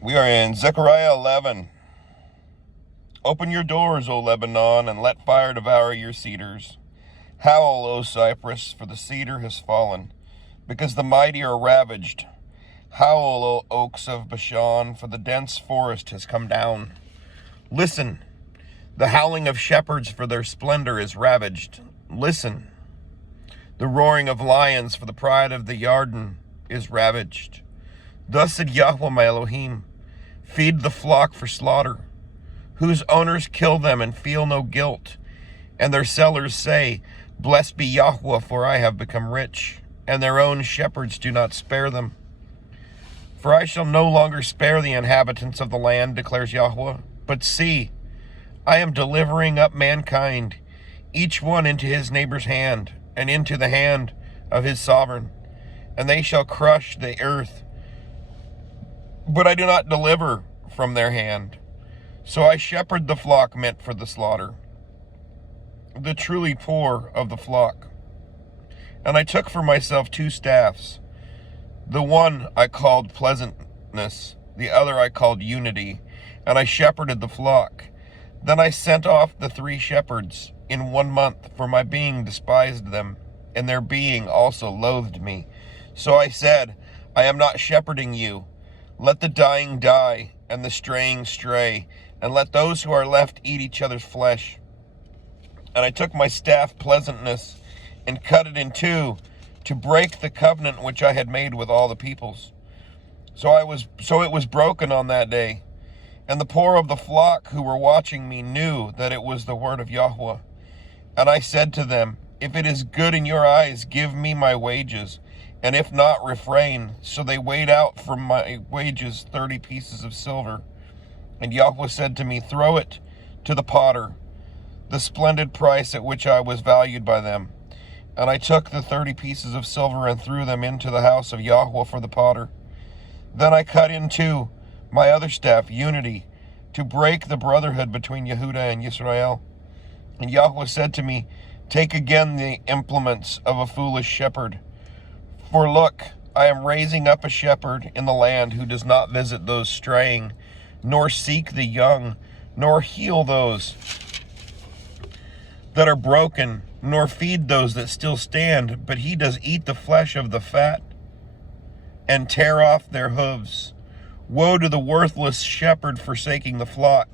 We are in Zechariah 11. Open your doors, O Lebanon, and let fire devour your cedars. Howl, O cypress, for the cedar has fallen, because the mighty are ravaged. Howl, O oaks of Bashan, for the dense forest has come down. Listen, the howling of shepherds, for their splendor is ravaged. Listen, the roaring of lions, for the pride of the Yarden is ravaged. Thus said Yahweh my Elohim, feed the flock for slaughter, whose owners kill them and feel no guilt, and their sellers say, blessed be Yahweh, for I have become rich, and their own shepherds do not spare them. For I shall no longer spare the inhabitants of the land, declares Yahweh, but see, I am delivering up mankind, each one into his neighbor's hand, and into the hand of his sovereign, and they shall crush the earth, but I do not deliver from their hand. So I shepherd the flock meant for the slaughter, the truly poor of the flock. And I took for myself 2 staffs. The one I called pleasantness, the other I called unity, and I shepherded the flock. Then I sent off the 3 shepherds in 1 month, for my being despised them, and their being also loathed me. So I said, I am not shepherding you. Let the dying die, and the straying stray, and let those who are left eat each other's flesh. And I took my staff pleasantness, and cut it in 2, to break the covenant which I had made with all the peoples. So it was broken on that day. And the poor of the flock who were watching me knew that it was the word of Yahweh. And I said to them, if it is good in your eyes, give me my wages, and if not, refrain. So they weighed out from my wages 30 pieces of silver. And Yahweh said to me, throw it to the potter, the splendid price at which I was valued by them. And I took the 30 pieces of silver and threw them into the house of Yahweh for the potter. Then I cut in 2 my other staff, unity, to break the brotherhood between Yehudah and Israel. And Yahweh said to me, take again the implements of a foolish shepherd. For look, I am raising up a shepherd in the land who does not visit those straying, nor seek the young, nor heal those that are broken, nor feed those that still stand, but he does eat the flesh of the fat and tear off their hooves. Woe to the worthless shepherd forsaking the flock.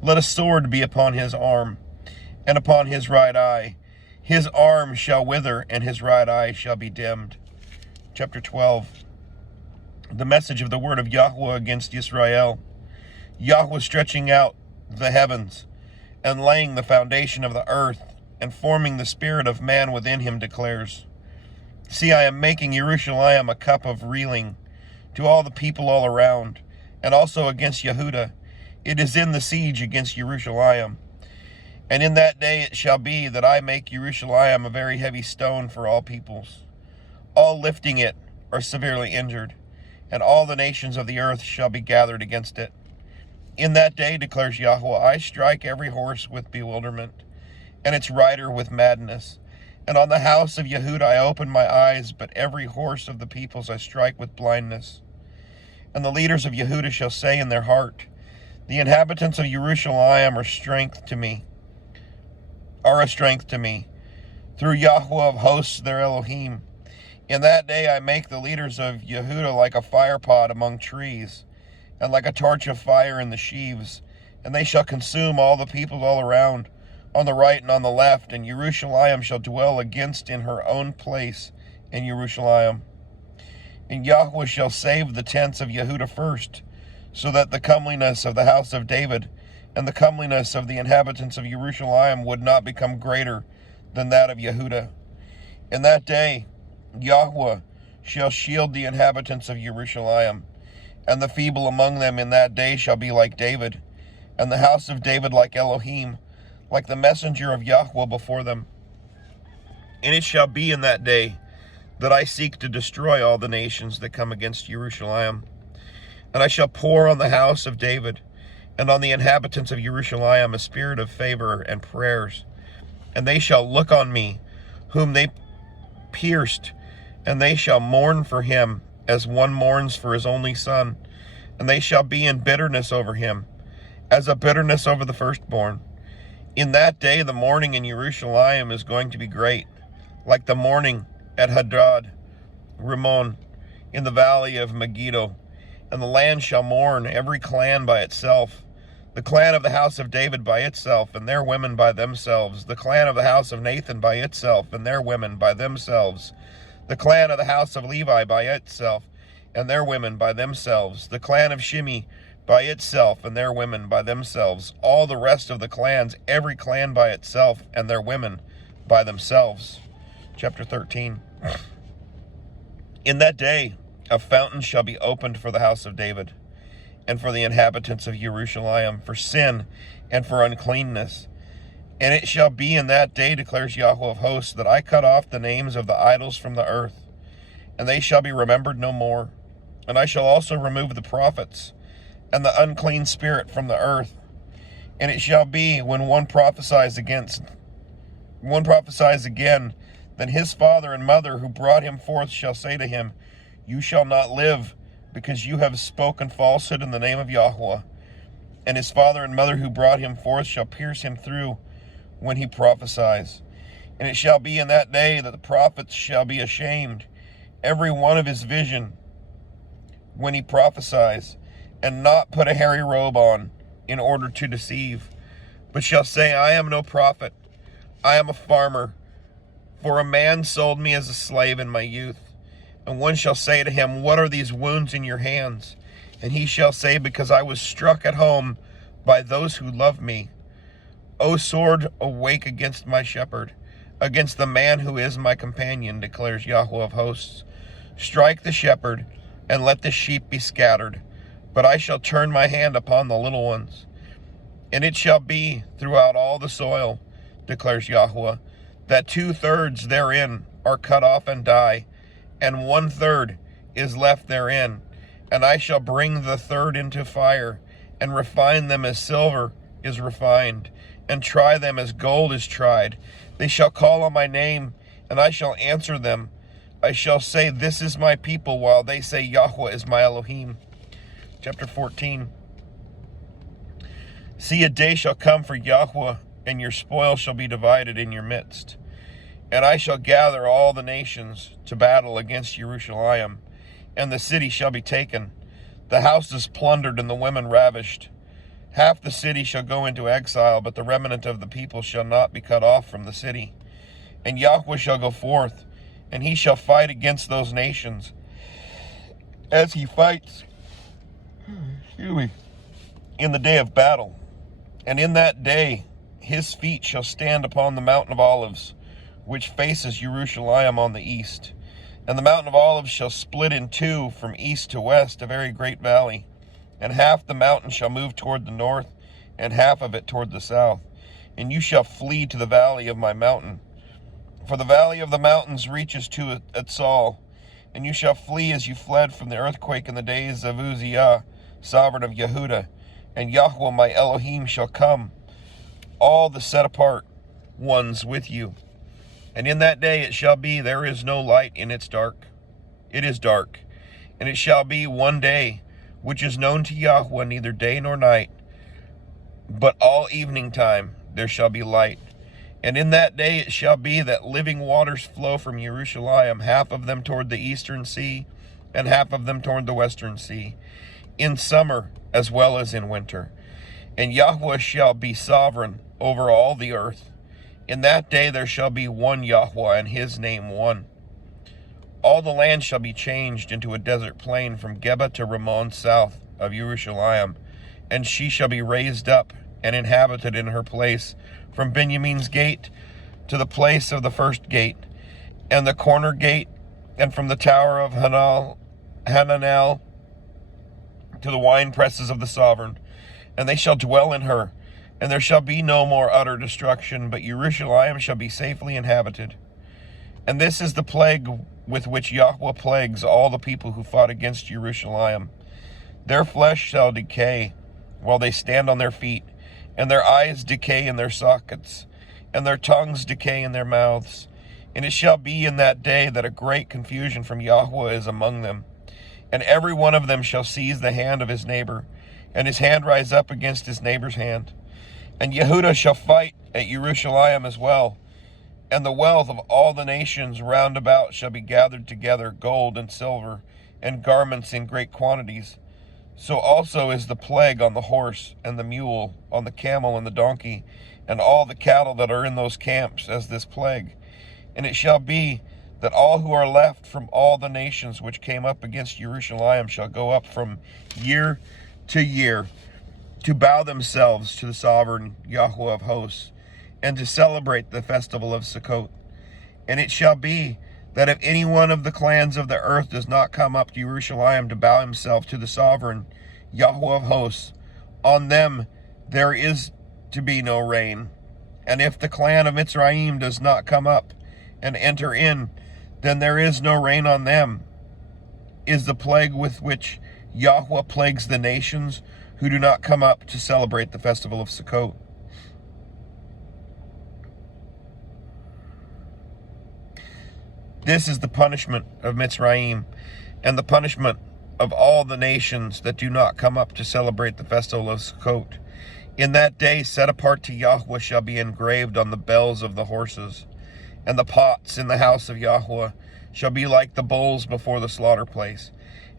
Let a sword be upon his arm, and upon his right eye. His arm shall wither, and his right eye shall be dimmed. Chapter 12. The message of the word of Yahweh against Israel. Yahweh stretching out the heavens, and laying the foundation of the earth, and forming the spirit of man within him, declares, see, I am making Jerusalem a cup of reeling to all the people all around, and also against Yehudah. It is in the siege against Jerusalem. And in that day it shall be that I make Jerusalem a very heavy stone for all peoples. All lifting it are severely injured, and all the nations of the earth shall be gathered against it. In that day, declares Yahweh, I strike every horse with bewilderment, and its rider with madness. And on the house of Yehudah I open my eyes, but every horse of the peoples I strike with blindness. And the leaders of Yehudah shall say in their heart, the inhabitants of Jerusalem are a strength to me, through Yahweh of hosts their Elohim. In that day I make the leaders of Yehudah like a fire pot among trees, and like a torch of fire in the sheaves, and they shall consume all the peoples all around, on the right and on the left, and Jerusalem shall dwell against in her own place in Jerusalem. And Yahweh shall save the tents of Yehudah first, so that the comeliness of the house of David and the comeliness of the inhabitants of Jerusalem would not become greater than that of Yehudah. In that day Yahweh shall shield the inhabitants of Jerusalem, and the feeble among them in that day shall be like David, and the house of David like Elohim, like the messenger of Yahweh before them. And it shall be in that day that I seek to destroy all the nations that come against Jerusalem. And I shall pour on the house of David and on the inhabitants of Jerusalem a spirit of favor and prayers. And they shall look on me, whom they pierced, and they shall mourn for him as one mourns for his only son, and they shall be in bitterness over him, as a bitterness over the firstborn. In that day the mourning in Jerusalem is going to be great, like the mourning at Hadad Rimmon in the valley of Megiddo. And the land shall mourn, every clan by itself, the clan of the house of David by itself, and their women by themselves, the clan of the house of Nathan by itself, and their women by themselves, the clan of the house of Levi by itself, and their women by themselves, the clan of Shimei by itself, and their women by themselves, all the rest of the clans, every clan by itself, and their women by themselves. Chapter 13. In that day a fountain shall be opened for the house of David, and for the inhabitants of Jerusalem, for sin and for uncleanness. And it shall be in that day, declares Yahweh of hosts, that I cut off the names of the idols from the earth, and they shall be remembered no more. And I shall also remove the prophets and the unclean spirit from the earth. And it shall be, when one prophesies again, then his father and mother who brought him forth shall say to him, You shall not live, because you have spoken falsehood in the name of Yahweh. And his father and mother who brought him forth shall pierce him through when he prophesies. And it shall be in that day that the prophets shall be ashamed, every one of his vision, when he prophesies, and not put a hairy robe on, in order to deceive, but shall say, I am no prophet, I am a farmer, for a man sold me as a slave in my youth. And one shall say to him, What are these wounds in your hands? And he shall say, Because I was struck at home by those who love me. O sword, awake against my shepherd, against the man who is my companion, declares Yahweh of hosts. Strike the shepherd, and let the sheep be scattered. But I shall turn my hand upon the little ones. And it shall be throughout all the soil, declares Yahweh, that 2/3 therein are cut off and die, and 1/3 is left therein. And I shall bring the third into fire, and refine them as silver is refined, and try them as gold is tried. They shall call on my name, and I shall answer them. I shall say, This is my people, while they say, Yahweh is my Elohim. Chapter 14. See, a day shall come for Yahweh, and your spoil shall be divided in your midst. And I shall gather all the nations to battle against Jerusalem, and the city shall be taken, the houses plundered, and the women ravished. Half the city shall go into exile, but the remnant of the people shall not be cut off from the city. And Yahweh shall go forth, and he shall fight against those nations, as he fights in the day of battle. And in that day his feet shall stand upon the mountain of Olives, which faces Jerusalem on the east. And the mountain of Olives shall split in two from east to west, a very great valley. And half the mountain shall move toward the north, and half of it toward the south. And you shall flee to the valley of my mountain. For the valley of the mountains reaches to Etzal. And you shall flee as you fled from the earthquake in the days of Uzziah, sovereign of Yehudah. And Yahweh my Elohim shall come, all the set apart ones with you. And in that day it shall be, there is no light in its dark. It is dark. And it shall be one day, which is known to Yahweh, neither day nor night, but all evening time there shall be light. And in that day it shall be that living waters flow from Jerusalem, half of them toward the eastern sea, and half of them toward the western sea, in summer as well as in winter. And Yahweh shall be sovereign over all the earth. In that day there shall be one Yahweh, and his name one. All the land shall be changed into a desert plain from Geba to Rimmon south of Jerusalem, and she shall be raised up and inhabited in her place, from Benjamin's gate to the place of the first gate, and the corner gate, and from the tower of Hananel to the wine presses of the sovereign. And they shall dwell in her, and there shall be no more utter destruction, but Jerusalem shall be safely inhabited. And this is the plague with which Yahweh plagues all the people who fought against Jerusalem. Their flesh shall decay while they stand on their feet, and their eyes decay in their sockets, and their tongues decay in their mouths. And it shall be in that day that a great confusion from Yahweh is among them, And every one of them shall seize the hand of his neighbor, and his hand rise up against his neighbor's hand. And Yehudah shall fight at Jerusalem as well, and the wealth of all the nations round about shall be gathered together, gold and silver, and garments in great quantities. So also is the plague on the horse and the mule, on the camel and the donkey, and all the cattle that are in those camps, as this plague. And it shall be that all who are left from all the nations which came up against Jerusalem shall go up from year to year to bow themselves to the sovereign Yahweh of hosts, and to celebrate the festival of Sukkot. And it shall be that if any one of the clans of the earth does not come up to Jerusalem to bow himself to the sovereign Yahweh of hosts, on them there is to be no rain. And if the clan of Mitzrayim does not come up and enter in, then there is no rain on them. Is the plague with which Yahweh plagues the nations who do not come up to celebrate the festival of Sukkot. This is the punishment of Mitzrayim, and the punishment of all the nations that do not come up to celebrate the festival of Sukkot. In that day set apart to Yahweh shall be engraved on the bells of the horses, and the pots in the house of Yahweh shall be like the bowls before the slaughter place.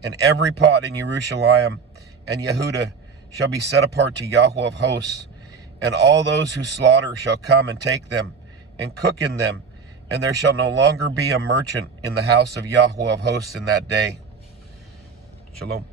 And every pot in Jerusalem and Yehudah shall be set apart to Yahweh of hosts, and all those who slaughter shall come and take them, and cook in them, and there shall no longer be a merchant in the house of Yahweh of hosts in that day. Shalom.